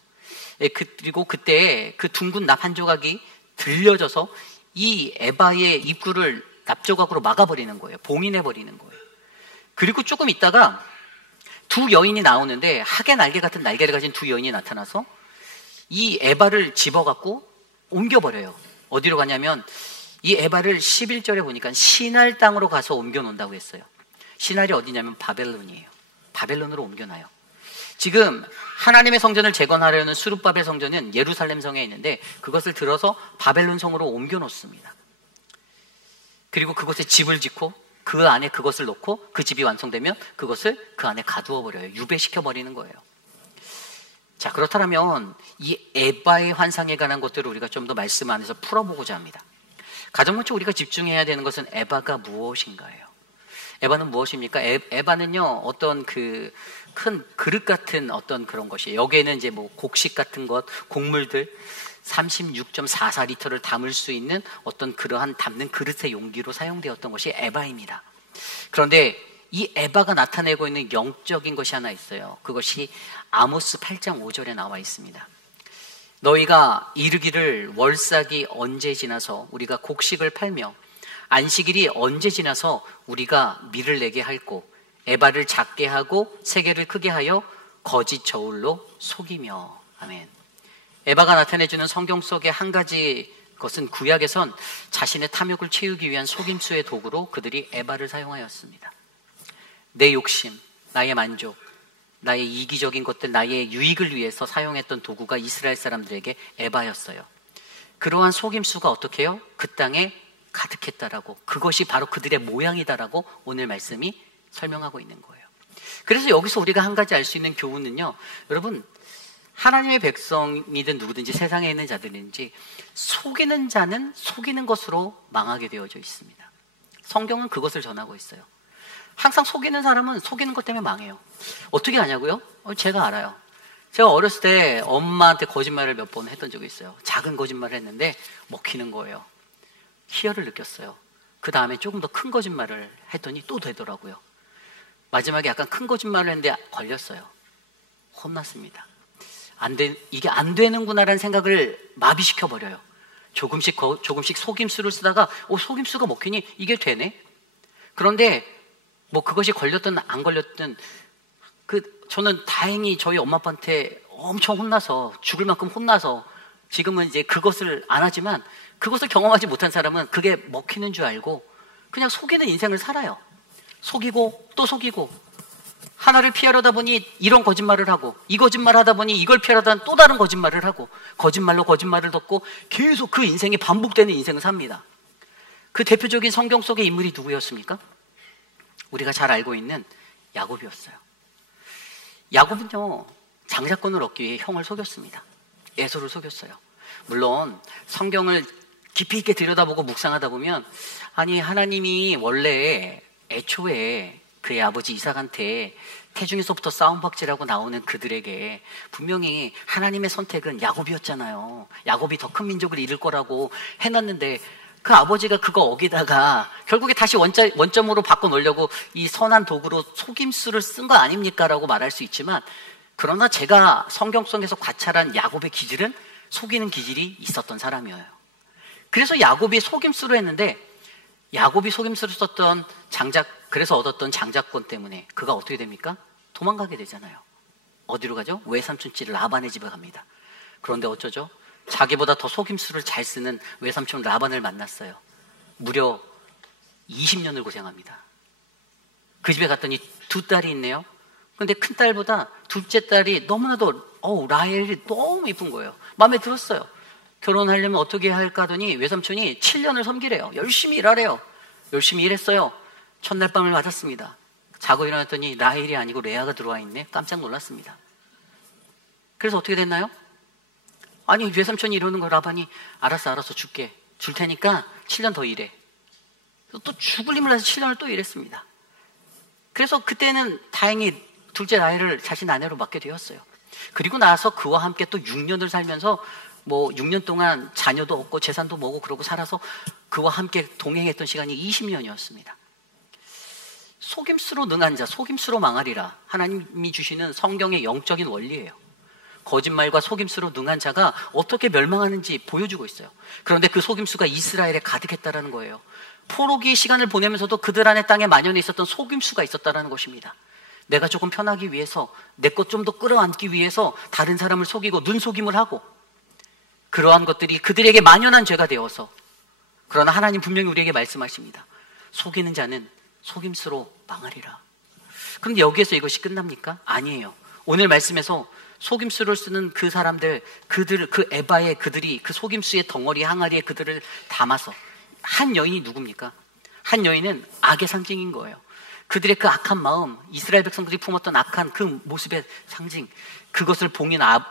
그리고 그때 그 둥근 납 한 조각이 들려져서 이 에바의 입구를 납조각으로 막아버리는 거예요. 봉인해버리는 거예요. 그리고 조금 있다가 두 여인이 나오는데, 학의 날개 같은 날개를 가진 두 여인이 나타나서 이 에바를 집어갖고 옮겨버려요. 어디로 가냐면, 이 에바를 11절에 보니까 시날 땅으로 가서 옮겨놓는다고 했어요. 시날이 어디냐면 바벨론이에요. 바벨론으로 옮겨놔요. 지금 하나님의 성전을 재건하려는 수룹바벨 성전은 예루살렘 성에 있는데 그것을 들어서 바벨론 성으로 옮겨놓습니다. 그리고 그곳에 집을 짓고 그 안에 그것을 놓고 그 집이 완성되면 그것을 그 안에 가두어 버려요. 유배시켜 버리는 거예요. 자, 그렇다면 이 에바의 환상에 관한 것들을 우리가 좀 더 말씀 안에서 풀어보고자 합니다. 가장 먼저 우리가 집중해야 되는 것은 에바가 무엇인가요? 에바는 무엇입니까? 에바는요, 어떤 그 큰 그릇 같은 어떤 그런 것이에요. 여기에는 이제 뭐 곡식 같은 것, 곡물들 36.44리터를 담을 수 있는 어떤 그러한 담는 그릇의 용기로 사용되었던 것이 에바입니다. 그런데 이 에바가 나타내고 있는 영적인 것이 하나 있어요. 그것이 아모스 8장 5절에 나와 있습니다. 너희가 이르기를 월삭이 언제 지나서 우리가 곡식을 팔며 안식일이 언제 지나서 우리가 밀을 내게 할꼬, 에바를 작게 하고 세계를 크게 하여 거짓 저울로 속이며. 아멘. 에바가 나타내주는 성경 속의 한 가지 그것은 구약에선 자신의 탐욕을 채우기 위한 속임수의 도구로 그들이 에바를 사용하였습니다. 내 욕심, 나의 만족, 나의 이기적인 것들, 나의 유익을 위해서 사용했던 도구가 이스라엘 사람들에게 에바였어요. 그러한 속임수가 어떻게 해요? 그 땅에 가득했다라고, 그것이 바로 그들의 모양이다라고 오늘 말씀이 설명하고 있는 거예요. 그래서 여기서 우리가 한 가지 알 수 있는 교훈은요, 여러분, 하나님의 백성이든 누구든지 세상에 있는 자들인지 속이는 자는 속이는 것으로 망하게 되어져 있습니다. 성경은 그것을 전하고 있어요. 항상 속이는 사람은 속이는 것 때문에 망해요. 어떻게 아냐고요? 제가 알아요. 제가 어렸을 때 엄마한테 거짓말을 몇 번 했던 적이 있어요. 작은 거짓말을 했는데 먹히는 거예요. 희열을 느꼈어요. 그 다음에 조금 더 큰 거짓말을 했더니 또 되더라고요. 마지막에 약간 큰 거짓말을 했는데 걸렸어요. 혼났습니다. 이게 안 되는구나라는 생각을 마비시켜버려요. 조금씩 속임수를 쓰다가 속임수가 먹히니 이게 되네? 그런데 뭐 그것이 걸렸든 안 걸렸든 저는 다행히 저희 엄마 아빠한테 엄청 혼나서 죽을 만큼 혼나서 지금은 이제 그것을 안 하지만, 그것을 경험하지 못한 사람은 그게 먹히는 줄 알고 그냥 속이는 인생을 살아요. 속이고 또 속이고, 하나를 피하려다 보니 이런 거짓말을 하고, 이 거짓말 하다 보니 이걸 피하려다 또 다른 거짓말을 하고, 거짓말로 거짓말을 덮고 계속 그 인생이 반복되는 인생을 삽니다. 그 대표적인 성경 속의 인물이 누구였습니까? 우리가 잘 알고 있는 야곱이었어요. 야곱은요, 장자권을 얻기 위해 형을 속였습니다. 에서를 속였어요. 물론 성경을 깊이 있게 들여다보고 묵상하다 보면, 아니 하나님이 원래 애초에 그의 아버지 이삭한테 태중에서부터 싸움박질하고 나오는 그들에게 분명히 하나님의 선택은 야곱이었잖아요. 야곱이 더 큰 민족을 이룰 거라고 해놨는데, 그 아버지가 그거 어기다가 결국에 다시 원점으로 바꿔놓으려고 이 선한 도구로 속임수를 쓴 거 아닙니까? 라고 말할 수 있지만, 그러나 제가 성경 속에서 관찰한 야곱의 기질은 속이는 기질이 있었던 사람이에요. 그래서 야곱이 속임수를 했는데, 야곱이 속임수를 썼던 그래서 얻었던 장자권 때문에 그가 어떻게 됩니까? 도망가게 되잖아요. 어디로 가죠? 외삼촌집 라반의 집에 갑니다. 그런데 어쩌죠? 자기보다 더 속임수를 잘 쓰는 외삼촌 라반을 만났어요. 무려 20년을 고생합니다. 그 집에 갔더니 두 딸이 있네요. 근데 큰 딸보다 둘째 딸이 너무나도 라헬이 너무 이쁜 거예요. 마음에 들었어요. 결혼하려면 어떻게 할까 하더니 외삼촌이 7년을 섬기래요. 열심히 일하래요. 열심히 일했어요. 첫날 밤을 맞았습니다. 자고 일어났더니 라헬이 아니고 레아가 들어와 있네. 깜짝 놀랐습니다. 그래서 어떻게 됐나요? 아니 외삼촌이 이러는 거 라반이 알았어 줄게. 줄 테니까 7년 더 일해. 또 죽을 힘을 내서 7년을 또 일했습니다. 그래서 그때는 다행히 둘째 라헬을 자신 아내로 맡게 되었어요. 그리고 나서 그와 함께 또 6년을 살면서 6년 동안 자녀도 없고 재산도 뭐고 그러고 살아서 그와 함께 동행했던 시간이 20년이었습니다. 속임수로 능한 자, 속임수로 망하리라. 하나님이 주시는 성경의 영적인 원리예요. 거짓말과 속임수로 능한 자가 어떻게 멸망하는지 보여주고 있어요. 그런데 그 속임수가 이스라엘에 가득했다라는 거예요. 포로기 시간을 보내면서도 그들 안에 땅에 만연해 있었던 속임수가 있었다라는 것입니다. 내가 조금 편하기 위해서, 내 것 좀 더 끌어안기 위해서 다른 사람을 속이고 눈속임을 하고, 그러한 것들이 그들에게 만연한 죄가 되어서, 그러나 하나님 분명히 우리에게 말씀하십니다. 속이는 자는 속임수로 망하리라. 그런데 여기에서 이것이 끝납니까? 아니에요. 오늘 말씀에서 속임수를 쓰는 그 사람들, 그 에바의 그들이 그 속임수의 덩어리 항아리에 그들을 담아서, 한 여인이 누굽니까? 한 여인은 악의 상징인 거예요. 그들의 그 악한 마음, 이스라엘 백성들이 품었던 악한 그 모습의 상징, 그것을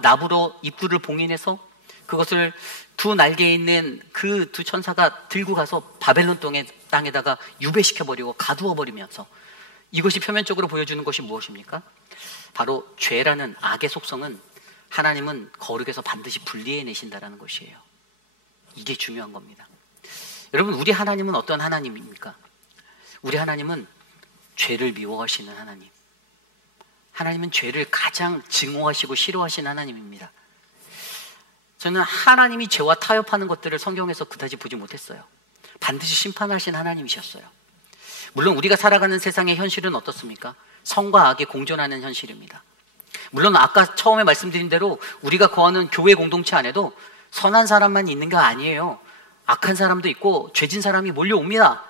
나무로 입구를 봉인해서 그것을 두 날개에 있는 그 두 천사가 들고 가서 바벨론 땅에다가 유배시켜버리고 가두어버리면서, 이것이 표면적으로 보여주는 것이 무엇입니까? 바로 죄라는 악의 속성은 하나님은 거룩에서 반드시 분리해내신다는 것이에요. 이게 중요한 겁니다. 여러분, 우리 하나님은 어떤 하나님입니까? 우리 하나님은 죄를 미워하시는 하나님. 하나님은 죄를 가장 증오하시고 싫어하시는 하나님입니다. 저는 하나님이 죄와 타협하는 것들을 성경에서 그다지 보지 못했어요. 반드시 심판하신 하나님이셨어요. 물론 우리가 살아가는 세상의 현실은 어떻습니까? 성과 악이 공존하는 현실입니다. 물론 아까 처음에 말씀드린 대로 우리가 거하는 교회 공동체 안에도 선한 사람만 있는 거 아니에요. 악한 사람도 있고 죄진 사람이 몰려옵니다.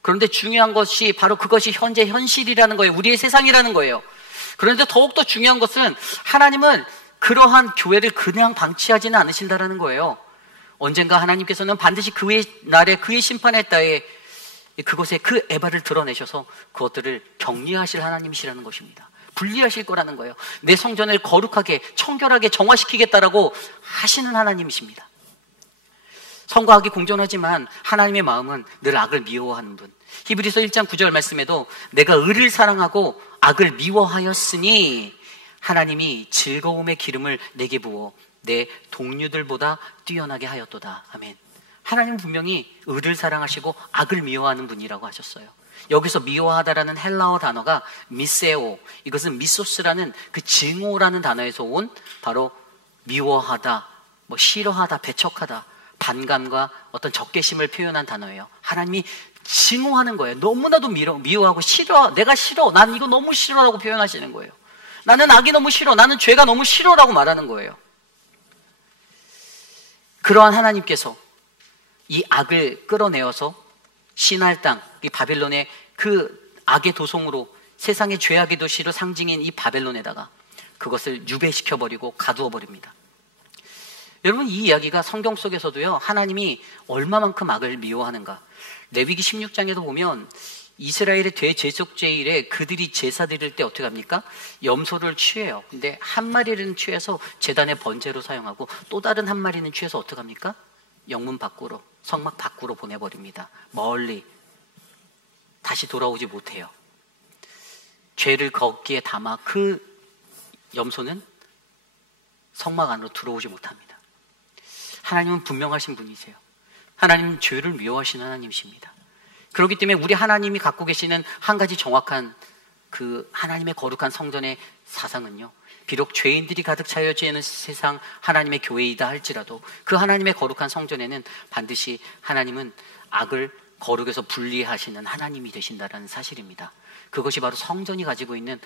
그런데 중요한 것이 바로 그것이 현재 현실이라는 거예요. 우리의 세상이라는 거예요. 그런데 더욱더 중요한 것은 하나님은 그러한 교회를 그냥 방치하지는 않으신다라는 거예요. 언젠가 하나님께서는 반드시 그의 날에 그의 심판의 때에 그곳에 그 에바를 드러내셔서 그것들을 격리하실 하나님이시라는 것입니다. 분리하실 거라는 거예요. 내 성전을 거룩하게 청결하게 정화시키겠다라고 하시는 하나님이십니다. 선과 악이 공존하지만 하나님의 마음은 늘 악을 미워하는 분. 히브리서 1장 9절 말씀에도 내가 의를 사랑하고 악을 미워하였으니 하나님이 즐거움의 기름을 내게 부어 내 동료들보다 뛰어나게 하였도다. 아멘. 하나님은 분명히 의를 사랑하시고 악을 미워하는 분이라고 하셨어요. 여기서 미워하다라는 헬라어 단어가 미세오, 이것은 미소스라는 그 증오라는 단어에서 온 바로 미워하다, 싫어하다, 배척하다, 반감과 어떤 적개심을 표현한 단어예요. 하나님이 증오하는 거예요. 너무나도 미워하고 싫어, 내가 싫어, 난 이거 너무 싫어라고 표현하시는 거예요. 나는 악이 너무 싫어, 나는 죄가 너무 싫어라고 말하는 거예요. 그러한 하나님께서 이 악을 끌어내어서 신할 땅, 이 바벨론의 그 악의 도성으로 세상의 죄악의 도시로 상징인 이 바벨론에다가 그것을 유배시켜버리고 가두어버립니다. 여러분, 이 이야기가 성경 속에서도요, 하나님이 얼마만큼 악을 미워하는가. 레위기 16장에도 보면 이스라엘의 대제속죄일에 그들이 제사 드릴 때 어떻게 합니까? 염소를 취해요. 근데 한 마리는 취해서 제단의 번제로 사용하고 또 다른 한 마리는 취해서 어떻게 합니까? 영문 밖으로, 성막 밖으로 보내버립니다. 멀리 다시 돌아오지 못해요. 죄를 거기에 담아 그 염소는 성막 안으로 들어오지 못합니다. 하나님은 분명하신 분이세요. 하나님은 죄를 미워하시는 하나님이십니다. 그렇기 때문에 우리 하나님이 갖고 계시는 한 가지 정확한 그 하나님의 거룩한 성전의 사상은요, 비록 죄인들이 가득 차여져 있는 세상 하나님의 교회이다 할지라도 그 하나님의 거룩한 성전에는 반드시 하나님은 악을 거룩에서 분리하시는 하나님이 되신다는 사실입니다. 그것이 바로 성전이 가지고 있는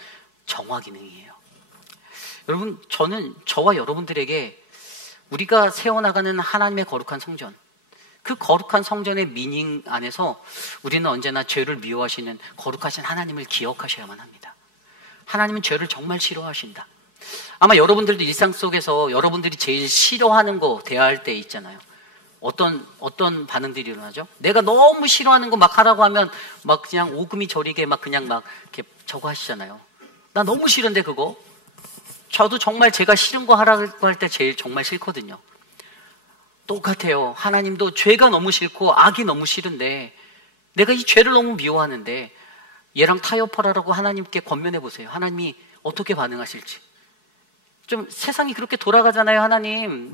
정화 기능이에요. 여러분, 저는 저와 여러분들에게 우리가 세워나가는 하나님의 거룩한 성전, 그 거룩한 성전의 미닝 안에서 우리는 언제나 죄를 미워하시는 거룩하신 하나님을 기억하셔야만 합니다. 하나님은 죄를 정말 싫어하신다. 아마 여러분들도 일상 속에서 여러분들이 제일 싫어하는 거 대화할 때 있잖아요. 어떤 반응들이 일어나죠? 내가 너무 싫어하는 거 막 하라고 하면 막 그냥 오금이 저리게 막 그냥 막 이렇게 저거 하시잖아요. 나 너무 싫은데 그거. 저도 정말 제가 싫은 거 하라고 할 때 제일 정말 싫거든요. 똑같아요. 하나님도 죄가 너무 싫고 악이 너무 싫은데 내가 이 죄를 너무 미워하는데 얘랑 타협하라고 하나님께 권면해 보세요. 하나님이 어떻게 반응하실지. 좀 세상이 그렇게 돌아가잖아요. 하나님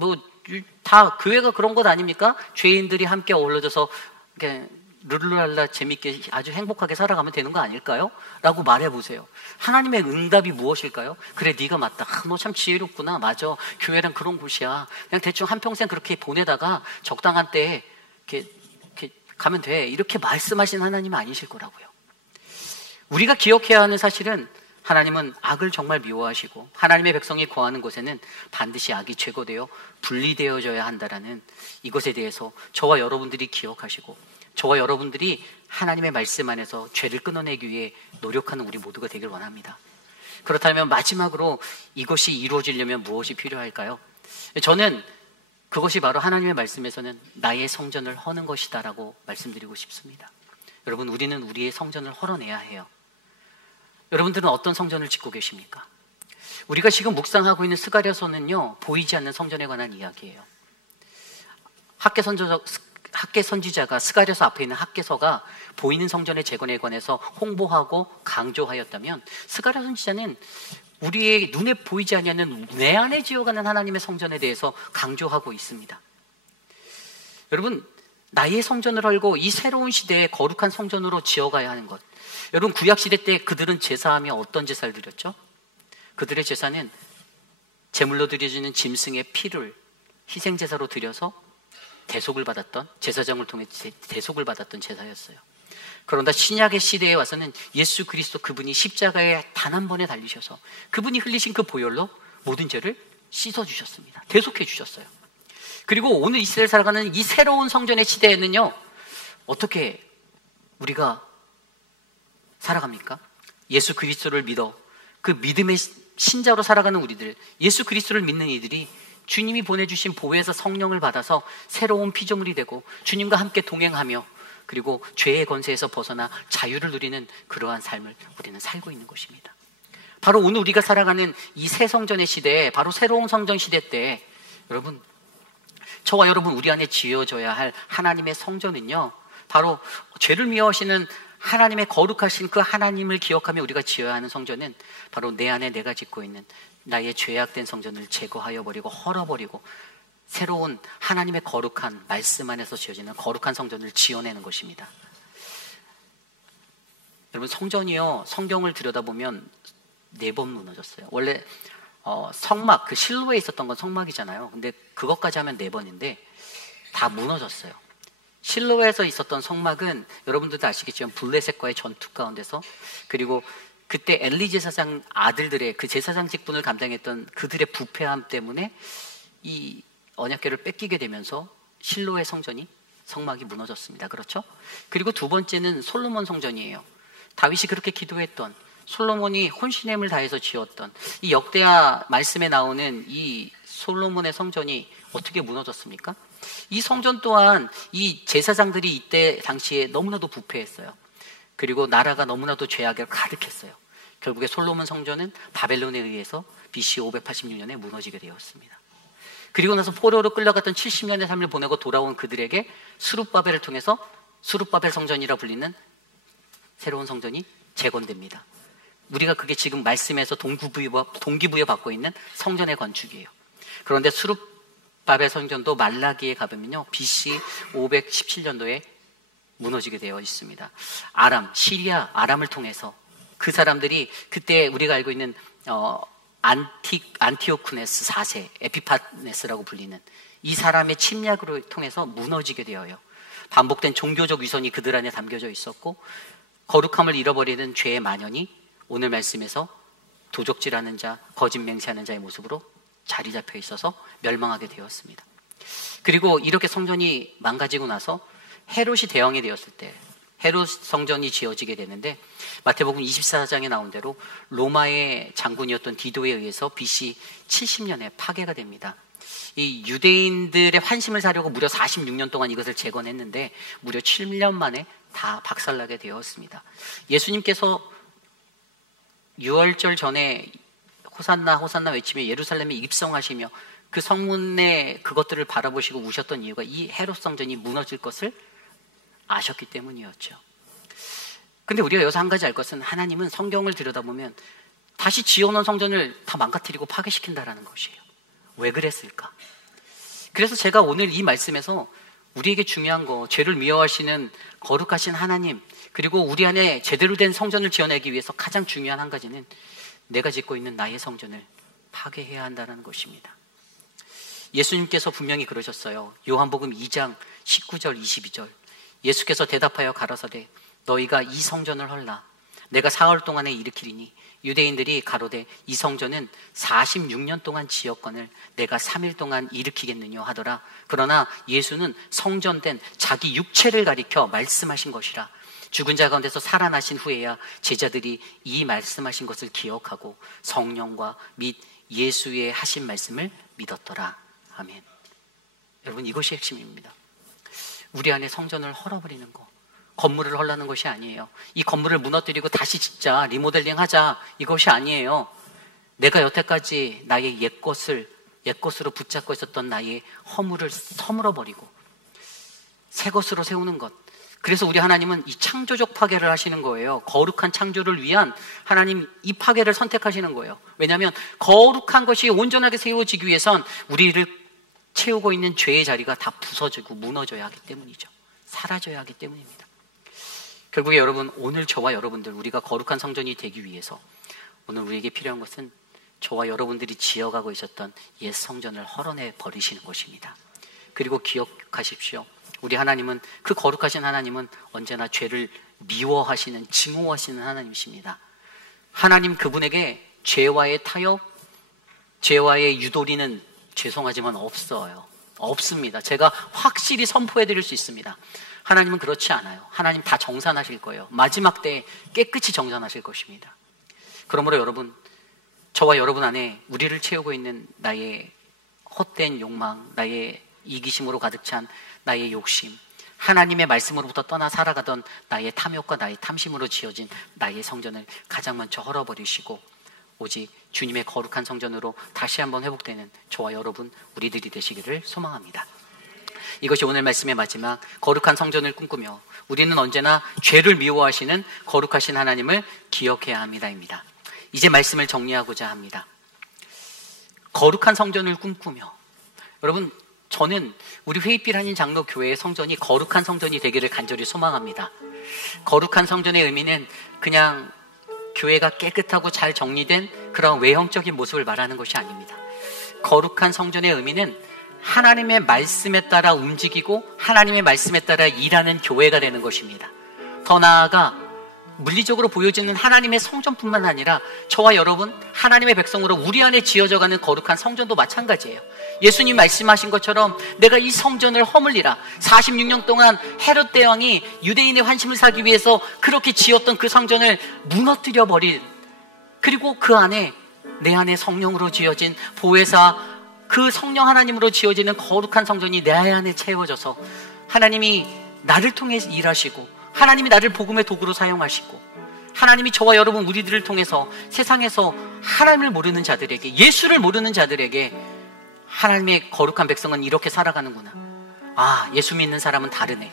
다 교회가 그런 것 아닙니까? 죄인들이 함께 어울려져서 이렇게 룰루랄라 재밌게 아주 행복하게 살아가면 되는 거 아닐까요? 라고 말해보세요. 하나님의 응답이 무엇일까요? 그래, 네가 맞다. 너 참 지혜롭구나. 맞아. 교회란 그런 곳이야. 그냥 대충 한평생 그렇게 보내다가 적당한 때에 이렇게 가면 돼. 이렇게 말씀하신 하나님은 아니실 거라고요. 우리가 기억해야 하는 사실은 하나님은 악을 정말 미워하시고 하나님의 백성이 거하는 곳에는 반드시 악이 제거되어 분리되어져야 한다라는 이것에 대해서 저와 여러분들이 기억하시고 저와 여러분들이 하나님의 말씀 안에서 죄를 끊어내기 위해 노력하는 우리 모두가 되길 원합니다. 그렇다면 마지막으로 이것이 이루어지려면 무엇이 필요할까요? 저는 그것이 바로 하나님의 말씀에서는 나의 성전을 허는 것이다라고 말씀드리고 싶습니다. 여러분, 우리는 우리의 성전을 헐어내야 해요. 여러분들은 어떤 성전을 짓고 계십니까? 우리가 지금 묵상하고 있는 스가랴서는요, 보이지 않는 성전에 관한 이야기예요. 학개 선지자가 스가랴서 앞에 있는 학개서가 보이는 성전의 재건에 관해서 홍보하고 강조하였다면 스가랴 선지자는 우리의 눈에 보이지 않는 내 안에 지어가는 하나님의 성전에 대해서 강조하고 있습니다. 여러분, 나의 성전을 헐고 이 새로운 시대에 거룩한 성전으로 지어가야 하는 것. 여러분, 구약시대 때 그들은 제사하며 어떤 제사를 드렸죠? 그들의 제사는 제물로 드려지는 짐승의 피를 희생제사로 드려서 대속을 받았던, 제사장을 통해 대속을 받았던 제사였어요. 그런데 신약의 시대에 와서는 예수 그리스도 그분이 십자가에 단 한 번에 달리셔서 그분이 흘리신 그 보혈로 모든 죄를 씻어주셨습니다. 대속해 주셨어요. 그리고 오늘 이 시대를 살아가는 이 새로운 성전의 시대에는요, 어떻게 우리가 살아갑니까? 예수 그리스도를 믿어 그 믿음의 신자로 살아가는 우리들, 예수 그리스도를 믿는 이들이 주님이 보내주신 보혜사 성령을 받아서 새로운 피조물이 되고 주님과 함께 동행하며 그리고 죄의 권세에서 벗어나 자유를 누리는 그러한 삶을 우리는 살고 있는 것입니다. 바로 오늘 우리가 살아가는 이 새 성전의 시대에, 바로 새로운 성전 시대 때 여러분, 저와 여러분 우리 안에 지어져야 할 하나님의 성전은요, 바로 죄를 미워하시는 하나님의 거룩하신 그 하나님을 기억하며 우리가 지어야 하는 성전은 바로 내 안에 내가 짓고 있는 나의 죄악된 성전을 제거하여 버리고 헐어버리고 새로운 하나님의 거룩한 말씀 안에서 지어지는 거룩한 성전을 지어내는 것입니다. 여러분, 성전이요, 성경을 들여다보면 4번 무너졌어요. 원래 성막, 그 실로에 있었던 건 성막이잖아요. 근데 그것까지 하면 4번인데 다 무너졌어요. 실로에서 있었던 성막은 여러분들도 아시겠지만 블레셋과의 전투 가운데서, 그리고 그때 엘리 제사장 아들들의 그 제사장 직분을 감당했던 그들의 부패함 때문에 이 언약궤를 뺏기게 되면서 실로의 성막이 무너졌습니다. 그렇죠? 그리고 두 번째는 솔로몬 성전이에요. 다윗이 그렇게 기도했던, 솔로몬이 혼신의 힘을 다해서 지었던 이 역대하 말씀에 나오는 이 솔로몬의 성전이 어떻게 무너졌습니까? 이 성전 또한 이 제사장들이 이때 당시에 너무나도 부패했어요. 그리고 나라가 너무나도 죄악을 가득했어요. 결국에 솔로몬 성전은 바벨론에 의해서 BC 586년에 무너지게 되었습니다. 그리고 나서 포로로 끌려갔던 70년의 삶을 보내고 돌아온 그들에게 수룹바벨을 통해서 수룹바벨 성전이라 불리는 새로운 성전이 재건됩니다. 우리가 그게 지금 말씀에서 동기부여 받고 있는 성전의 건축이에요. 그런데 수룹바벨 성전도 말라기에 가보면요, BC 517년도에 무너지게 되어 있습니다. 시리아 아람을 통해서 그 사람들이 그때 우리가 알고 있는 안티오쿠네스 4세, 에피파네스라고 불리는 이 사람의 침략으로 통해서 무너지게 되어요. 반복된 종교적 위선이 그들 안에 담겨져 있었고 거룩함을 잃어버리는 죄의 만연이 오늘 말씀에서 도적질하는 자, 거짓 맹세하는 자의 모습으로 자리 잡혀 있어서 멸망하게 되었습니다. 그리고 이렇게 성전이 망가지고 나서 헤롯이 대왕이 되었을 때 헤롯 성전이 지어지게 되는데 마태복음 24장에 나온 대로 로마의 장군이었던 디도에 의해서 BC 70년에 파괴가 됩니다. 이 유대인들의 환심을 사려고 무려 46년 동안 이것을 재건했는데 무려 7년 만에 다 박살나게 되었습니다. 예수님께서 유월절 전에 호산나 호산나 외치며 예루살렘에 입성하시며 그 성문에 그것들을 바라보시고 우셨던 이유가 이 헤롯 성전이 무너질 것을 아셨기 때문이었죠. 근데 우리가 여기서 한 가지 알 것은 하나님은 성경을 들여다보면 다시 지어놓은 성전을 다 망가뜨리고 파괴시킨다라는 것이에요. 왜 그랬을까? 그래서 제가 오늘 이 말씀에서 우리에게 중요한 거, 죄를 미워하시는 거룩하신 하나님, 그리고 우리 안에 제대로 된 성전을 지어내기 위해서 가장 중요한 한 가지는 내가 짓고 있는 나의 성전을 파괴해야 한다는 것입니다. 예수님께서 분명히 그러셨어요. 요한복음 2장 19절 22절 예수께서 대답하여 가라사대 너희가 이 성전을 헐라 내가 사흘 동안에 일으키리니 유대인들이 가로되 이 성전은 46년 동안 지었거늘 내가 3일 동안 일으키겠느냐 하더라. 그러나 예수는 성전된 자기 육체를 가리켜 말씀하신 것이라. 죽은 자 가운데서 살아나신 후에야 제자들이 이 말씀하신 것을 기억하고 성령과 및 예수의 하신 말씀을 믿었더라. 아멘. 여러분, 이것이 핵심입니다. 우리 안에 성전을 헐어버리는 거, 건물을 헐라는 것이 아니에요. 이 건물을 무너뜨리고 다시 짓자, 리모델링 하자, 이것이 아니에요. 내가 여태까지 나의 옛것으로 붙잡고 있었던 나의 허물을 서물어버리고 새 것으로 세우는 것. 그래서 우리 하나님은 이 창조적 파괴를 하시는 거예요. 거룩한 창조를 위한 하나님 이 파괴를 선택하시는 거예요. 왜냐하면 거룩한 것이 온전하게 세워지기 위해선 우리를 채우고 있는 죄의 자리가 다 부서지고 무너져야 하기 때문이죠. 사라져야 하기 때문입니다. 결국에 여러분, 오늘 저와 여러분들, 우리가 거룩한 성전이 되기 위해서 오늘 우리에게 필요한 것은 저와 여러분들이 지어가고 있었던 옛 성전을 헐어내 버리시는 것입니다. 그리고 기억하십시오. 우리 하나님은, 그 거룩하신 하나님은 언제나 죄를 미워하시는, 증오하시는 하나님이십니다. 하나님 그분에게 죄와의 타협, 죄와의 유도리는 죄송하지만 없어요. 없습니다. 제가 확실히 선포해 드릴 수 있습니다. 하나님은 그렇지 않아요. 하나님 다 정산하실 거예요. 마지막 때에 깨끗이 정산하실 것입니다. 그러므로 여러분, 저와 여러분 안에 우리를 채우고 있는 나의 헛된 욕망, 나의 이기심으로 가득 찬 나의 욕심, 하나님의 말씀으로부터 떠나 살아가던 나의 탐욕과 나의 탐심으로 지어진 나의 성전을 가장 먼저 헐어버리시고 오직 주님의 거룩한 성전으로 다시 한번 회복되는 저와 여러분, 우리들이 되시기를 소망합니다. 이것이 오늘 말씀의 마지막, 거룩한 성전을 꿈꾸며 우리는 언제나 죄를 미워하시는 거룩하신 하나님을 기억해야 합니다입니다. 이제 말씀을 정리하고자 합니다. 거룩한 성전을 꿈꾸며, 여러분, 저는 우리 회의빛 한인 장로교회의 성전이 거룩한 성전이 되기를 간절히 소망합니다. 거룩한 성전의 의미는 그냥 교회가 깨끗하고 잘 정리된 그런 외형적인 모습을 말하는 것이 아닙니다. 거룩한 성전의 의미는 하나님의 말씀에 따라 움직이고 하나님의 말씀에 따라 일하는 교회가 되는 것입니다. 더 나아가 물리적으로 보여지는 하나님의 성전뿐만 아니라 저와 여러분, 하나님의 백성으로 우리 안에 지어져가는 거룩한 성전도 마찬가지예요. 예수님 말씀하신 것처럼 내가 이 성전을 허물리라. 46년 동안 헤롯 대왕이 유대인의 환심을 사기 위해서 그렇게 지었던 그 성전을 무너뜨려 버린, 그리고 그 안에 내 안에 성령으로 지어진 보혜사, 그 성령 하나님으로 지어지는 거룩한 성전이 내 안에 채워져서 하나님이 나를 통해 일하시고 하나님이 나를 복음의 도구로 사용하시고 하나님이 저와 여러분 우리들을 통해서 세상에서 하나님을 모르는 자들에게, 예수를 모르는 자들에게 하나님의 거룩한 백성은 이렇게 살아가는구나. 아, 예수 믿는 사람은 다르네.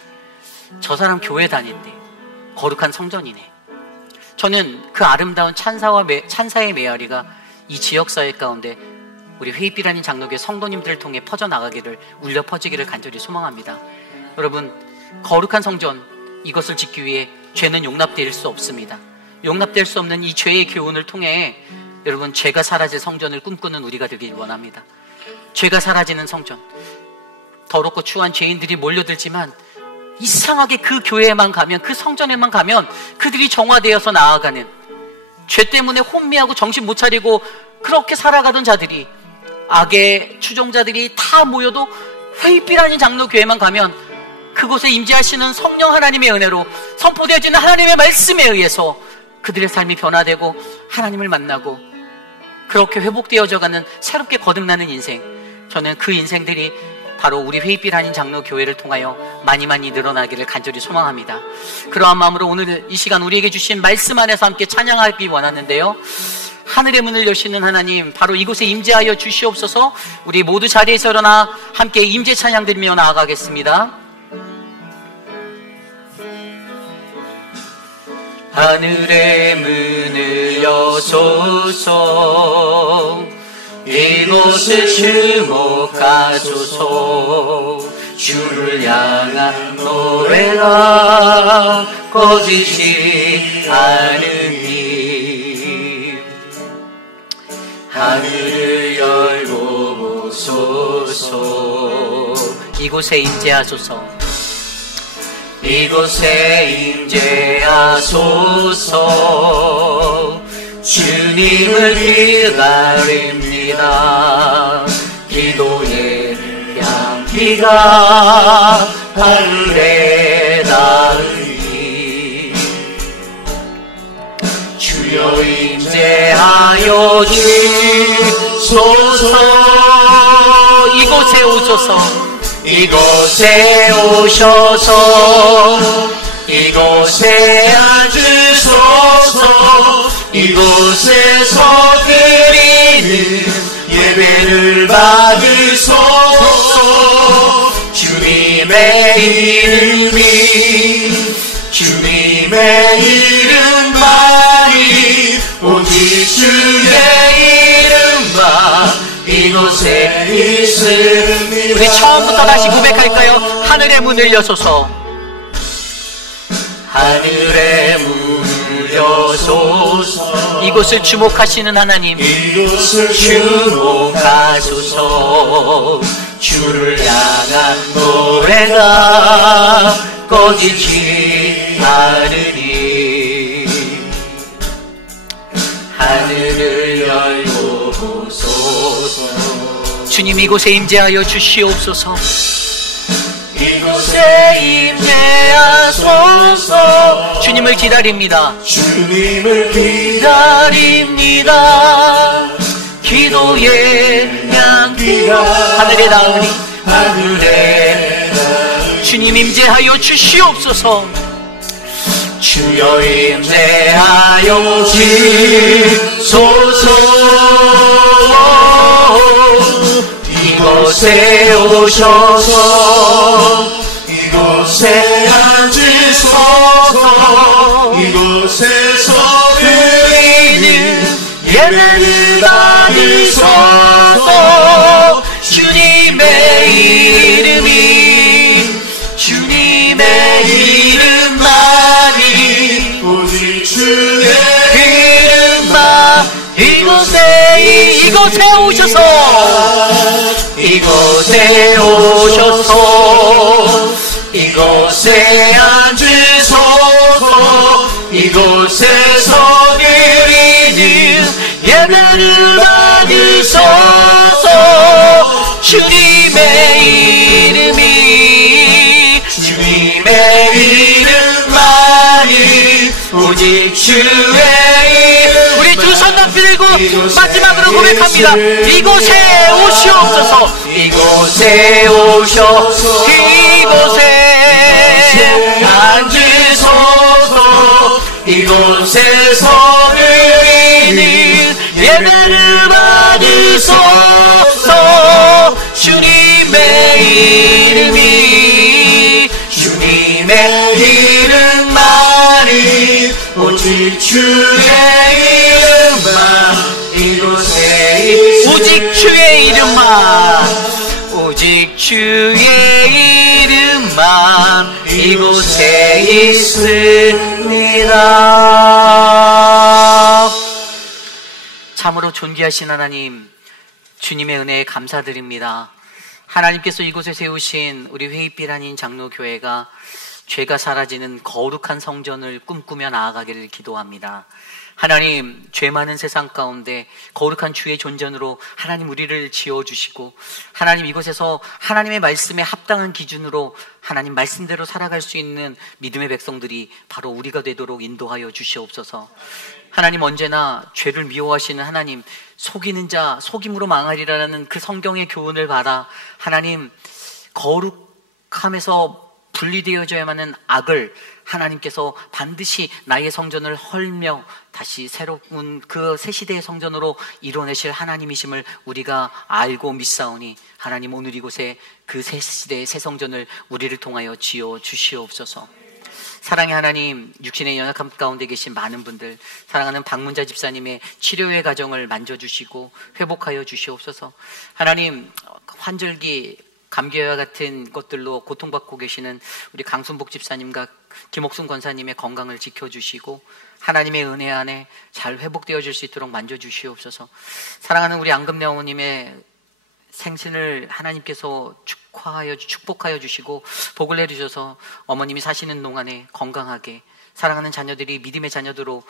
저 사람 교회 다닌대. 거룩한 성전이네. 저는 그 아름다운 찬사의 메아리가 이 지역사회 가운데 우리 회의빛 한인 장로교회 성도님들을 통해 퍼져나가기를, 울려 퍼지기를 간절히 소망합니다. 여러분, 거룩한 성전, 이것을 짓기 위해 죄는 용납될 수 없습니다. 용납될 수 없는 이 죄의 교훈을 통해 여러분, 죄가 사라질 성전을 꿈꾸는 우리가 되길 원합니다. 죄가 사라지는 성전, 더럽고 추한 죄인들이 몰려들지만 이상하게 그 교회에만 가면, 그 성전에만 가면 그들이 정화되어서 나아가는, 죄 때문에 혼미하고 정신 못 차리고 그렇게 살아가던 자들이, 악의 추종자들이 다 모여도 회의빛 한인 장로교회만 가면 그곳에 임재하시는 성령 하나님의 은혜로 선포되어지는 하나님의 말씀에 의해서 그들의 삶이 변화되고 하나님을 만나고 그렇게 회복되어져가는 새롭게 거듭나는 인생, 저는 그 인생들이 바로 우리 회의빛 한인 장로교회를 통하여 많이 늘어나기를 간절히 소망합니다. 그러한 마음으로 오늘 이 시간 우리에게 주신 말씀 안에서 함께 찬양하기 원하는데요, 하늘의 문을 여시는 하나님, 바로 이곳에 임재하여 주시옵소서. 우리 모두 자리에서 일어나 함께 임재 찬양 드리며 나아가겠습니다. 하늘의 문을 여소서, 이곳을 주목하소서. 주를 향한 노래가 꺼지지 않으니 하늘을 열고 보소서. 이곳에 임재하소서. 이곳에 임재하소서. 주님을 기다립니다. 기도의 향기가 하늘에 닿으니 주여 임재하여 주소서. 이곳에 오소서. 이곳에 오셔서 이곳에 앉으소서. 이곳에서 드리는 예배를 받으소서. 주님의 주님의 이름만이, 오직 주의 이름만 이곳에 있으니. 우리 처음부터 다시 고백할까요? 하늘의 문을 여소서. 하늘의 문을 여소서. 이곳을 주목하시는 하나님, 이곳을 주목하소서. 주를 향한 노래가 꺼지지 않으니 하늘을 열고 보소서. 주님 이곳에 임재하여 주시옵소서. 이곳에 임재하소서. 주님을 기다립니다. 주님을 기다립니다. 기도의 향기가 하늘에 닿으니 하늘에 닿으니 주님 임재하여 주시옵소서. 주여 임재하여 주소서. 이곳에 오셔서 이곳에 앉으소서. 이곳에서 드리는 예배를 받으소서. 주님의 이름이 주님의 이름만이 오직 주의 이름만. 이곳에 오셔서 이곳에 오셔서 이곳에 앉으소서. 이곳에서 드리는 예배를 받으소서. 주님의 이름이 주님의 이름만이 오직 주의 이름. 우리 두 손 높이 들고 마지막으로 고백합니다. 이곳에 오시옵소서. 이곳에 오셔서 이곳에 앉으소서. 이곳에서 드리는 예배를 받으소서. 주님의 이름이 주님의 이름만이 오직 주의 이름만. 이곳에 오직 주의 이름만 오직 주의 이름만 이곳에 있습니다. 참으로 존귀하신 하나님, 주님의 은혜에 감사드립니다. 하나님께서 이곳에 세우신 우리 회의빛 한인 장로교회가 죄가 사라지는 거룩한 성전을 꿈꾸며 나아가기를 기도합니다. 하나님, 죄 많은 세상 가운데 거룩한 주의 존전으로 하나님 우리를 지어주시고, 하나님 이곳에서 하나님의 말씀에 합당한 기준으로 하나님 말씀대로 살아갈 수 있는 믿음의 백성들이 바로 우리가 되도록 인도하여 주시옵소서. 하나님, 언제나 죄를 미워하시는 하나님, 속이는 자 속임으로 망하리라는 그 성경의 교훈을 받아 하나님 거룩함에서 분리되어져야만 하는 악을 하나님께서 반드시 나의 성전을 헐며 다시 새로운 그 새 시대의 성전으로 이뤄내실 하나님이심을 우리가 알고 믿사오니, 하나님 오늘 이곳에 그 새 시대의 새 성전을 우리를 통하여 지어 주시옵소서. 사랑의 하나님, 육신의 연약함 가운데 계신 많은 분들, 사랑하는 박문자 집사님의 치료의 과정을 만져주시고 회복하여 주시옵소서. 하나님, 환절기 감기와 같은 것들로 고통받고 계시는 우리 강순복 집사님과 김옥순 권사님의 건강을 지켜주시고 하나님의 은혜 안에 잘 회복되어질 수 있도록 만져주시옵소서. 사랑하는 우리 앙금녀어머님의 생신을 하나님께서 축복하여 주시고 복을 내주셔서 어머님이 사시는 동안에 건강하게 사랑하는 자녀들이 믿음의 자녀들로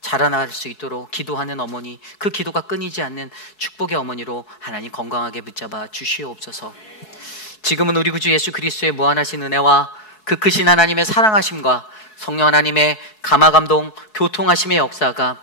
자라날 수 있도록 기도하는 어머니, 그 기도가 끊이지 않는 축복의 어머니로 하나님 건강하게 붙잡아 주시옵소서. 지금은 우리 구주 예수 그리스도의 무한하신 은혜와 그 크신 하나님의 사랑하심과 성령 하나님의 감화감동 교통하심의 역사가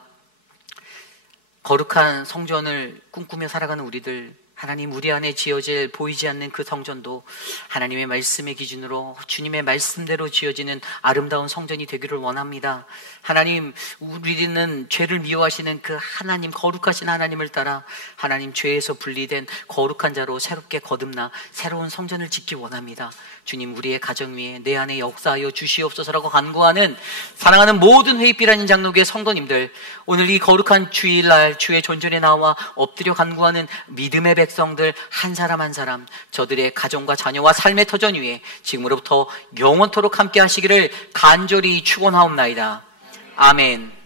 거룩한 성전을 꿈꾸며 살아가는 우리들, 하나님 우리 안에 지어질 보이지 않는 그 성전도 하나님의 말씀의 기준으로 주님의 말씀대로 지어지는 아름다운 성전이 되기를 원합니다. 하나님, 우리는 죄를 미워하시는 그 하나님, 거룩하신 하나님을 따라 하나님 죄에서 분리된 거룩한 자로 새롭게 거듭나 새로운 성전을 짓기 원합니다. 주님, 우리의 가정 위에 내 안에 역사하여 주시옵소서라고 간구하는 사랑하는 모든 회의빛 한인 장로교회 성도님들, 오늘 이 거룩한 주일날 주의 존전에 나와 엎드려 간구하는 믿음의 백성들 한 사람 한 사람, 저들의 가정과 자녀와 삶의 터전 위에 지금으로부터 영원토록 함께 하시기를 간절히 축원하옵나이다. 아멘.